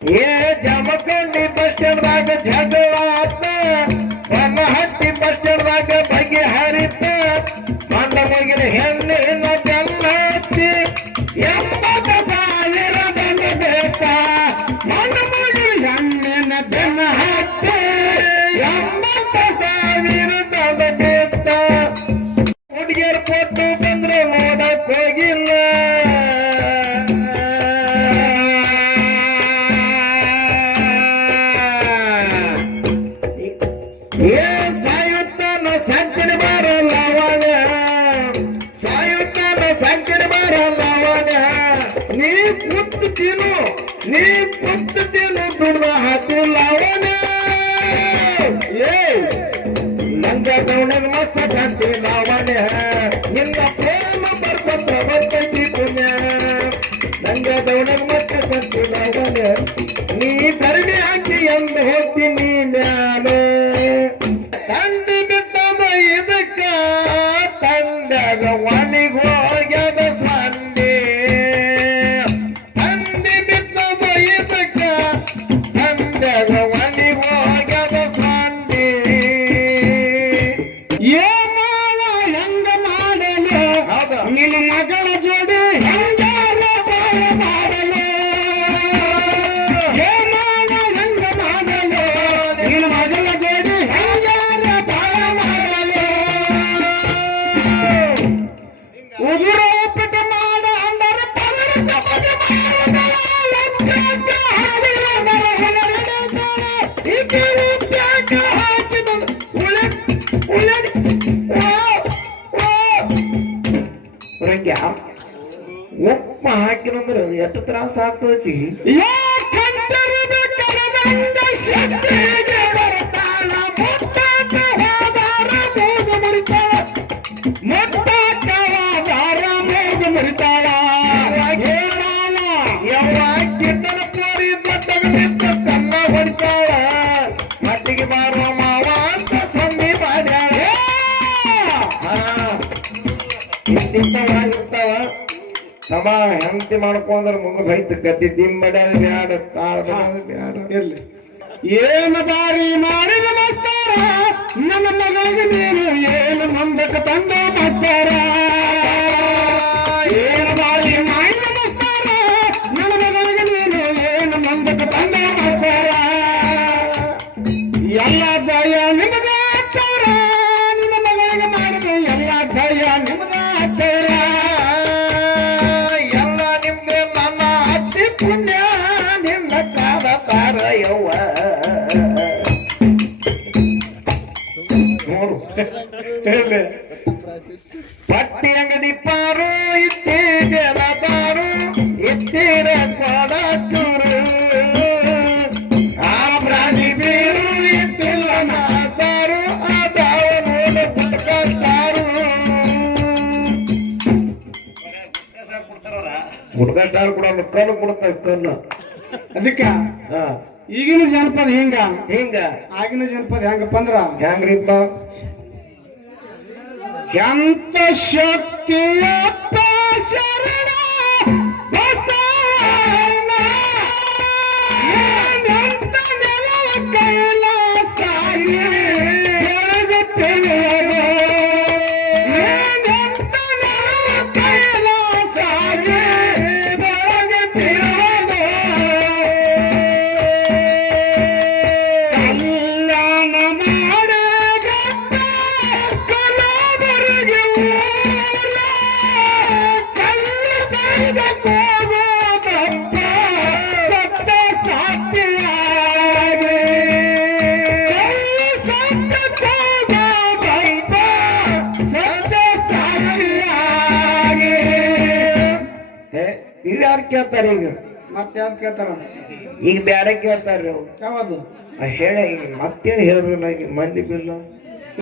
ಏ ಜಮಖಂಡಿ ಬಸ್ ಸ್ಟ್ಯಾಂಡ್ದಾಗ ಜಗಳ ಆತ ಹಟ್ಟಿ ಬಸ್ ಬಗೆ ಹರಿತ ಮಂಡ ಮಗಿನ ಸಾಯುತ್ತಾನ ಸಂಚರಿ ಬರಲ್ಲ ಅವಾಗ ಸಾಯುತ್ತಾನ ಸಂಚರಿ ಬರಲ್ಲ ಅವಾಗ ನೀ ಕುತ್ತು ತಿನ್ನು, ನೀ ಕುತ್ತು ತಿನ್ನು ದುಡ್ದ ಹಾಕಿಲ್ಲ ಅವನ. ಏ ನಂಗ ಗೌಡನ ಮಸ್ತ ಕಾಂತಿ ಲಾವಣ್ಯ ತಂಡಗ ಉಪ್ಪ ಹಾಕಿರಂದ್ರೆ ಎಷ್ಟು ತ್ರಾಸ ಆಗ್ತೈತಿ ಸಮ ಹೆಂಡತಿ ಮಾಡ್ಕೊಂಡ್ರ ಮುಗ ಬೈತು ಕತ್ತಿ ದಿಂಬಡ ಬ್ಯಾಡ ತಾಳ ಬ್ಯಾಡ. ಇರ್ಲಿ. ಏನು ಬಾರಿ ಮಾಡಿ ನಮಸ್ಕಾರ ನನ್ನ ಮಗಳಿಗೆ ನೀನು ಏನು ಮುಂದಕ್ಕೆ ತಂದ ಯವ್ವ ನೋಡು ಪಟ್ಟಿ ಅಂಗಡಿ ಪಾರು ಇತ್ತೀಜನ ತಾರು ಇತ್ತೀರ ಕೊಡ ಚೂರು ಆಮ್ರಾಣಿ ಬೀರು ಇತ್ತಿಲ್ಲ ನಾತಾರು ಅದಾವ ನೋಡು ಕೂಡ ಕಲ್ಲು ಕೊಡ್ತಾವ ಕಲ್ಲು ಅದಕ್ಕೆ? ಹಾ. ಈಗಿನ ಜನಪದ ಹಿಂಗ? ಹಿಂಗ? ಆಗಿನ ಜನಪದ ಹೆಂಗಪ್ಪ ಅಂದ್ರ ಹೆಂಗ್ರಿಪ್ಪ? ಎಂತ ಶಕ್ತಿಯ ಶರಣ? ಯಾರು. ಕೇಳ್ತಾರ ಈಗ? ಮತ್ತೆ ಯಾರು ಕೇಳ್ತಾರ? ಈಗ ಬ್ಯಾರೆ ಕೇಳ್ತಾರ್ರಿ ಅವ್ರು ಯಾವುದು? ಆ ಹೇಳ ಈಗ ಮತ್ತೇನು ಹೇಳಿದ್ರು ಈಗ ಮಂದಿ ಬಿಲ್ಲ?